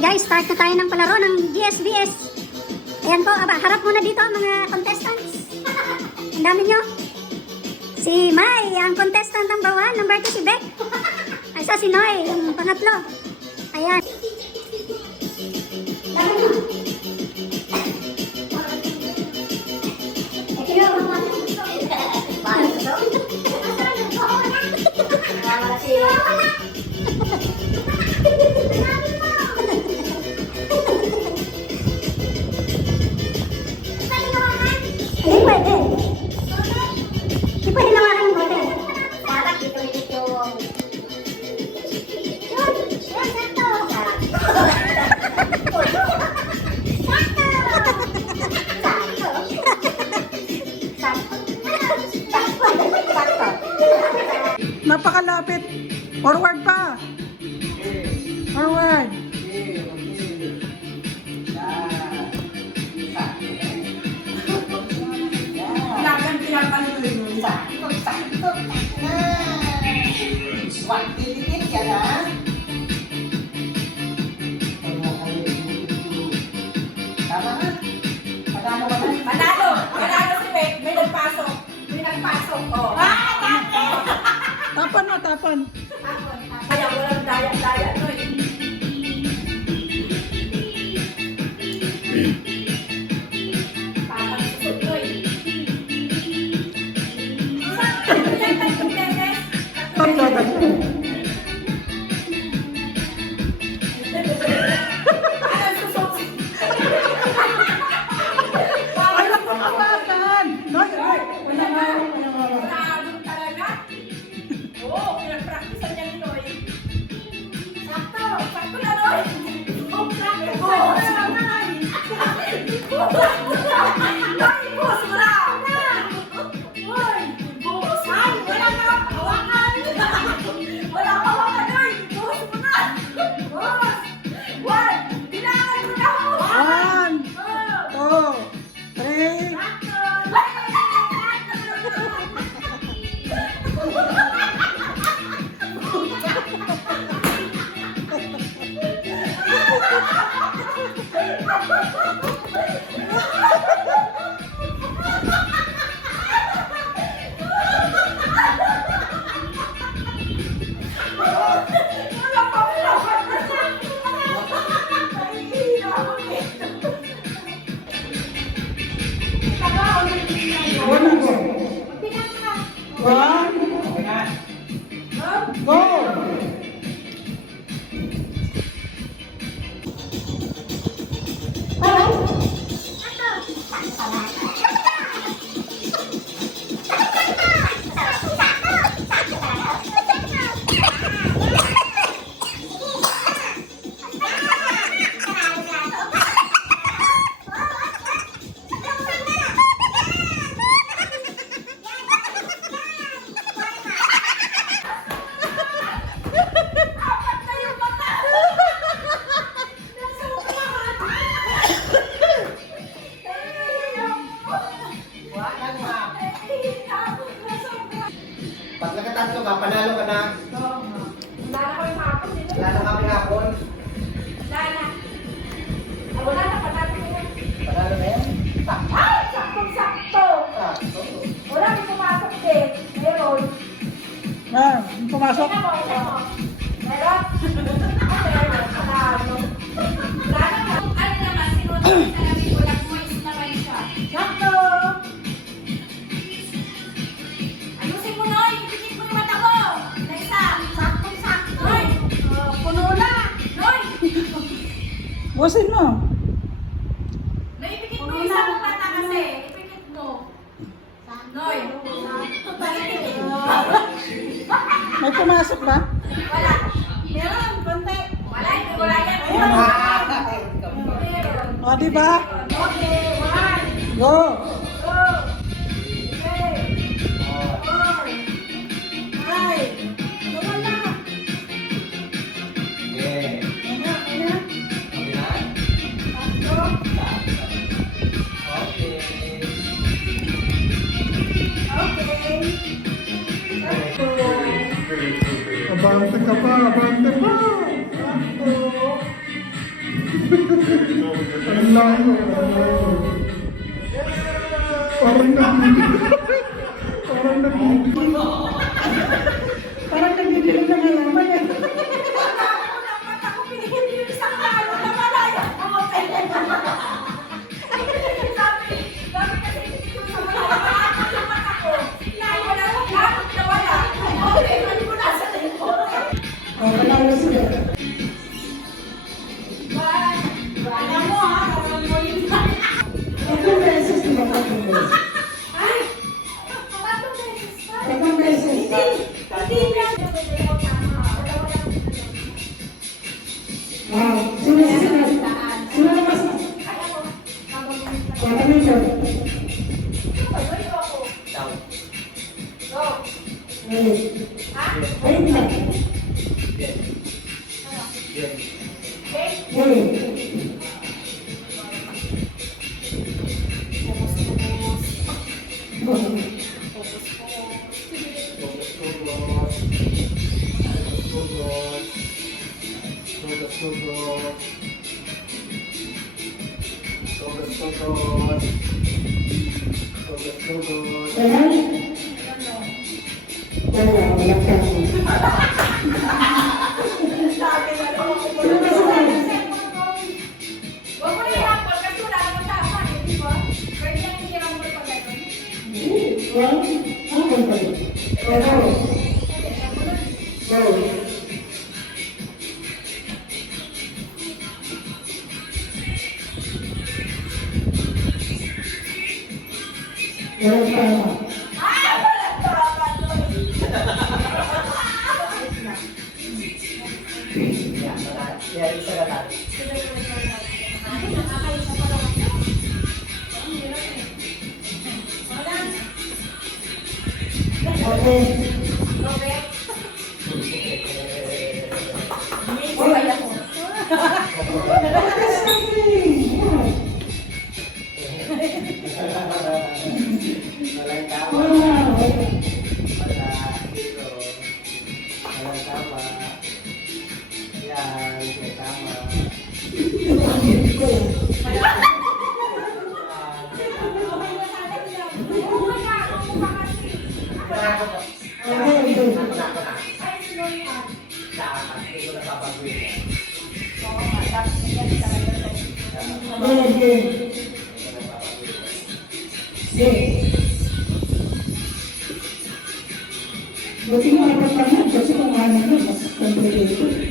Guys, start na tayo ng palaro ng GSBS. Ayan po, harap muna dito mga contestants. Ang dami nyo. Si Mai, ang contestant number 1. Number 2 si Beck. Ay, isa si Noy, yung pangatlo. Ayan. Dami nyo. Napakalapit. Forward pa. Forward. Nagantihan ka nito yung sakto. Wag tilitin ka na. Tama na. Panalo si Beck. May nagpasok. Oh. Tapan mo, tapan. Kaya walang daya-daya, no? Parang susot, no? Parang susot. Alam mo kawakan. Wala na. Maraming talaga. Oo, pinag-practicean niya ni Noy. Sakto na, Noy. Noy, boss mo na. Noy, boss. Ay, wala na. Hawakan. Wala hawakan, Noy. Boss mo na. Boss. One. Kailangan mo na. 1, 2, 3. Pag nakatatlo ka, panalo ka na. Wala na kami hapon. Wala na kami hapon. Wala na. Wala na, patati ko na. Panalo na yan. Ay! Saktong-sakto! Sakto. Wala may pumasok din. Meron. Pumasok. Tingnan mo, tingnan mo. Meron? Meron. Panalo. Wala na. Ano naman, sinunod ko talaga yung walang voice naman siya. Sakto! Ayusin mo, Noy! Ipikit mo yung mata mo! Naisa! Saktong-sakto! Noy! Puno na! Noy! Busin mo. Naipikit mo yung isang mata kasi. Ipikit mo. Noy! Ipikit mo. May pumasok ba? Wala. Meron, konti. Wala yan. Meron. O, diba? Okay, one. Go. Go. Three. 4. 5. Wala. Yeah. Ano? Kabilaan. Tatlo. Okay. Abante ka pa, abante pa. Ang layo. Parang nagdidilim ng halaman eh. Ako pinigil yung isang kalo na malaya. Sabi kasi hindi ko sa malaya. Yung mata ko. Layo na lang. Layo na wala. Okay, ano ko nasa likod. Malayo sila. Alam mo ha, alam mo yun. Tatlong beses diba? Tatlong beses. Ay! Tatlong beses pa? Tatlong beses. Hindi na. Sino susunod? Sino namas na? Badminton. Down. Wait. Wait lang. Yan. Wait. Ayan. Wala ka. Sino ba sila? Huwag mo nahihirapan kasi wala naman tama, eh, di ba? Pwede lang hihirapan mo pag gano'n. Well, ako pa rin. Pero, go. Walang tama. Ah! Wala tama doon. Yan. Yan. Isa ka natin. Ay, nakakaisa pa lang ako. Ang hirap eh. Wala. Okay. Robert. Wala ako. Nalakas na ko eh. Walang tama. Wala. Wala. Dito. Walang tama. Yan. May tama. Buti mo napagpanan kasi kung ano na, mas complicated.